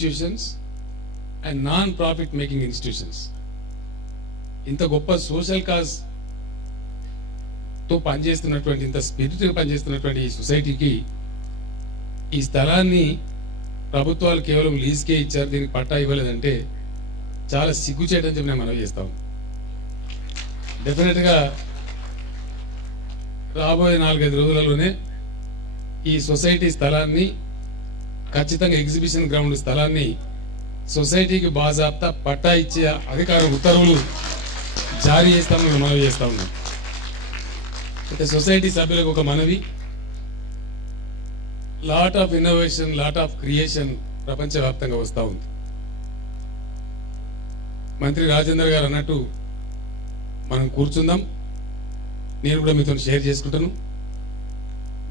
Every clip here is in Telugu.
Institutions and non profit making institutions ఇంత గొప్ప సోషల్ కాజ్ తో పనిచేస్తున్నటువంటి ఇంత స్పిరిట్ పనిచేస్తున్నటువంటి ఈ సొసైటీకి ఈ స్థలాన్ని ప్రభుత్వాలు కేవలం లీజ్కే ఇచ్చారు, దీనికి పట్టా ఇవ్వలేదంటే చాలా సిగ్గుచేటని చెప్పి నేను మనవి చేస్తాను. డెఫినెట్గా రాబోయే 4-5 రోజులలోనే ఈ సొసైటీ స్థలాన్ని ఖచ్చితంగా ఎగ్జిబిషన్ గ్రౌండ్ స్థలాన్ని సొసైటీకి బాజాప్తా పట్టా ఇచ్చే అధికారం ఉత్తర్వులు జారీ చేస్తామని మనవి చేస్తా ఉన్నాం. అయితే సొసైటీ సభ్యులకు ఒక మనవి, lot of innovation, lot of creation ప్రపంచవ్యాప్తంగా వస్తూ ఉంది. మంత్రి రాజేందర్ గారు అన్నట్టు మనం కూర్చుందాం, నేను కూడా మీతో షేర్ చేసుకుంటాను.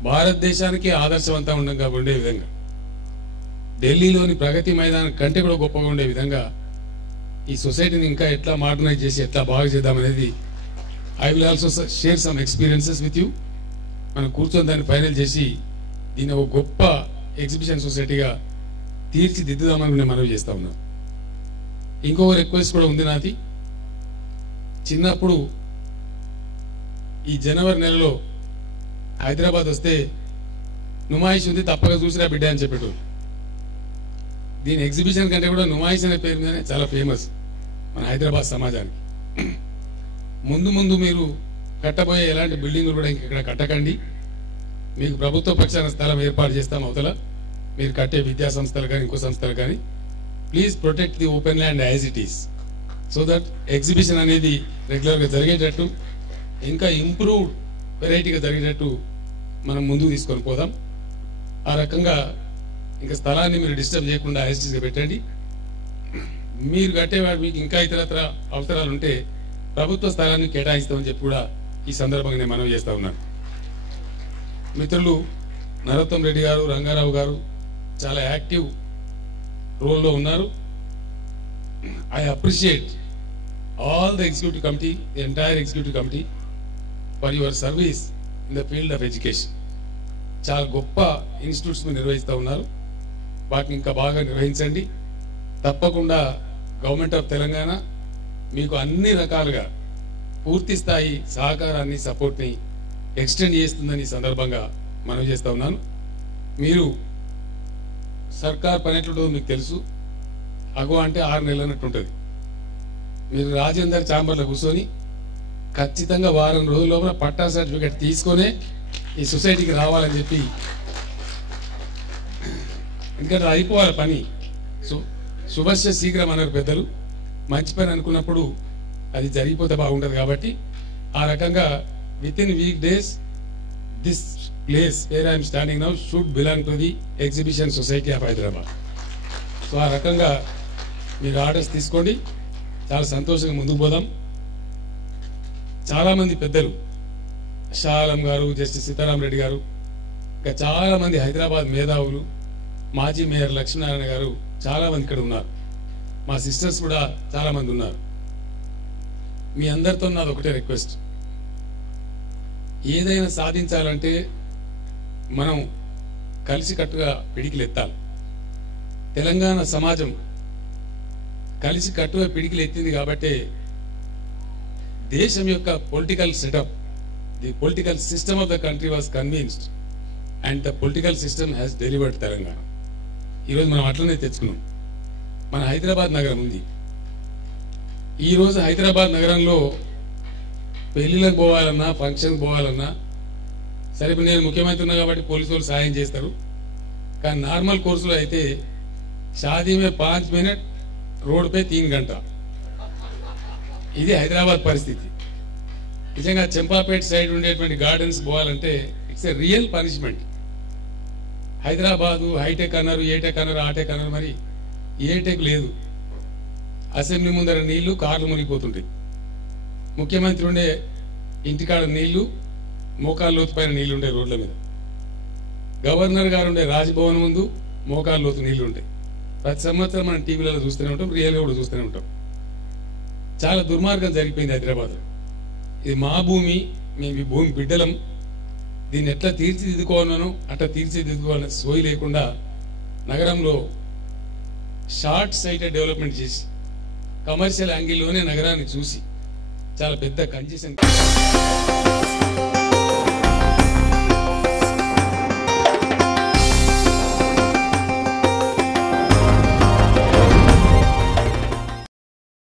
భారతదేశానికి ఆదర్శవంతంగా ఉండే విధంగా, ఢిల్లీలోని ప్రగతి మైదానం కంటే కూడా గొప్పగా ఉండే విధంగా ఈ సొసైటీని ఇంకా ఎట్లా మోడర్నైజ్ చేసి ఎట్లా బాగా చేద్దామనేది I will also share some experiences with you. మనం కూర్చొని దాన్ని ఫైనల్ చేసి దీన్ని ఒక గొప్ప ఎగ్జిబిషన్ సొసైటీగా తీర్చిదిద్దుదామని నేను మనవి చేస్తా ఉన్నాను. ఇంకొక రిక్వెస్ట్ కూడా ఉంది నాది. చిన్నప్పుడు ఈ జనవరి నెలలో హైదరాబాద్ వస్తే నుమాయిష్ ఉంది తప్పక చూసిరా బిడ్డ అని చెప్పేటోళ్ళు. దీని ఎగ్జిబిషన్ కంటే కూడా నుమాయిష్ అనే పేరు మీదనే చాలా ఫేమస్ మన హైదరాబాద్ సమాజానికి. ముందు ముందు మీరు కట్టబోయే ఎలాంటి బిల్డింగులు కూడా ఇక్కడ కట్టకండి. మీకు ప్రభుత్వ పక్షాన స్థలం ఏర్పాటు చేస్తాం అవతల, మీరు కట్టే విద్యా సంస్థలు కానీ ఇంకో సంస్థలు కానీ. Please protect the open land as it is, so that exhibition అనేది రెగ్యులర్గా జరిగేటట్టు, ఇంకా ఇంప్రూవ్డ్ వెరైటీగా జరిగేటట్టు మనం ముందుకు తీసుకొని పోదాం. ఆ రకంగా ఇంకా స్థలాన్ని మీరు డిస్టర్బ్ చేయకుండా యాజ్ ఇట్ ఈస్గా పెట్టండి. మీరు కట్టేవాడు మీకు ఇంకా ఇతరత్ర అవసరాలు ఉంటే ప్రభుత్వ స్థలాన్ని కేటాయిస్తామని చెప్పి కూడా ఈ సందర్భంగా నేను మనవి చేస్తా ఉన్నాను. మిత్రులు నరోత్తం రెడ్డి గారు, రంగారావు గారు చాలా యాక్టివ్ రోల్లో ఉన్నారు. I appreciate all the executive committee, the entire executive committee for your service in the field of education. చాలా గొప్ప ఇన్స్టిట్యూట్స్ మీరు నిర్వహిస్తూ ఉన్నారు, వాటిని ఇంకా బాగా నిర్వహించండి. తప్పకుండా గవర్నమెంట్ ఆఫ్ తెలంగాణ మీకు అన్ని రకాలుగా పూర్తి స్థాయి సహకారాన్ని, సపోర్ట్ని ఎక్స్టెండ్ చేస్తుందని ఈ సందర్భంగా మనవి చేస్తూ ఉన్నాను. మీరు సర్కార్ పని ఎట్లుంటుందో మీకు తెలుసు. అగో అంటే 6 నెలలు అన్నట్టు ఉంటుంది. మీరు రాజేందర్ ఛాంబర్లో కూర్చొని ఖచ్చితంగా వారం రోజుల లోపల పట్టా సర్టిఫికేట్ తీసుకొనే ఈ సొసైటీకి రావాలని చెప్పి, ఎందుకంటే అయిపోవాలి పని. శుభస్య శీఘ్రం అన్నారు పెద్దలు. మంచి పని అనుకున్నప్పుడు అది జరిగిపోతే బాగుంటుంది. కాబట్టి ఆ రకంగా with in week days this place where I'm standing now should belong to the exhibition society of Hyderabad. So ఆ రకంగా మీరు ఆర్డర్స్ తీసుకోండి. చాలా సంతోషంగా ముందుకు పోదాం. చాలామంది పెద్దలు, షా ఆలం గారు, జస్టిస్ సీతారాం రెడ్డి గారు, ఇంకా చాలామంది హైదరాబాద్ మేధావులు, మాజీ మేయర్ లక్ష్మీనారాయణ గారు చాలామంది ఇక్కడ ఉన్నారు. మా సిస్టర్స్ కూడా చాలామంది ఉన్నారు. మీ అందరితో నాది ఒకటే రిక్వెస్ట్, ఏదైనా సాధించాలంటే మనం కలిసికట్టుగా పిడికిలు ఎత్తాలి. తెలంగాణ సమాజం కలిసికట్టుగా పిడికిలు ఎత్తింది కాబట్టి దేశం యొక్క political setup, the political system of the country was convinced and the political system has delivered Telangana. ఈరోజు మనం అట్లనే తెచ్చుకున్నాం. మన హైదరాబాద్ నగరం ఉంది. ఈరోజు హైదరాబాద్ నగరంలో పెళ్లిళ్ళకు పోవాలన్నా, ఫంక్షన్కి పోవాలన్నా సరే, నేను ముఖ్యమంత్రి ఉన్నా కాబట్టి పోలీసు వాళ్ళు సాయం చేస్తారు. కానీ నార్మల్ కోర్సులో అయితే షాదీ మే 5 మినిట్, రోడ్ పే 3 గంట. ఇది హైదరాబాద్ పరిస్థితి. నిజంగా చెంపాపేట సైడ్ ఉండేటువంటి గార్డెన్స్ పోవాలంటే it's a real punishment. Hyderabad hi-tech అన్నారు, ఏటెక్ అన్నారు, ఆటెక్ అన్నారు, మరి ఏటెక్ లేదు. అసెంబ్లీ ముందర నీళ్లు, కార్లు మునిగిపోతుంటాయి. ముఖ్యమంత్రి ఉండే ఇంటికాడ నీళ్లు, మోకాళ్ళ లోతు పైన నీళ్లు ఉంటాయి రోడ్ల మీద. గవర్నర్ గారు ఉండే రాజ్భవన్ ముందు మోకాళ్ళ లోతు నీళ్లు ఉంటాయి. ప్రతి సంవత్సరం మనం టీవీలలో చూస్తూనే ఉంటాం, రియల్గా కూడా చూస్తూనే ఉంటాం. చాలా దుర్మార్గం జరిగిపోయింది హైదరాబాద్లో. ఇది మా భూమి, మేము ఈ భూమి బిడ్డలం, దీన్ని ఎట్లా తీర్చిదిద్దుకోవాలనో అట్లా తీర్చిదిద్దుకోవాలని సోయి లేకుండా నగరంలో షార్ట్ సైటెడ్ డెవలప్మెంట్ చేసి కమర్షియల్ యాంగిల్లోనే నగరాన్ని చూసి చాలా పెద్ద కంజెషన్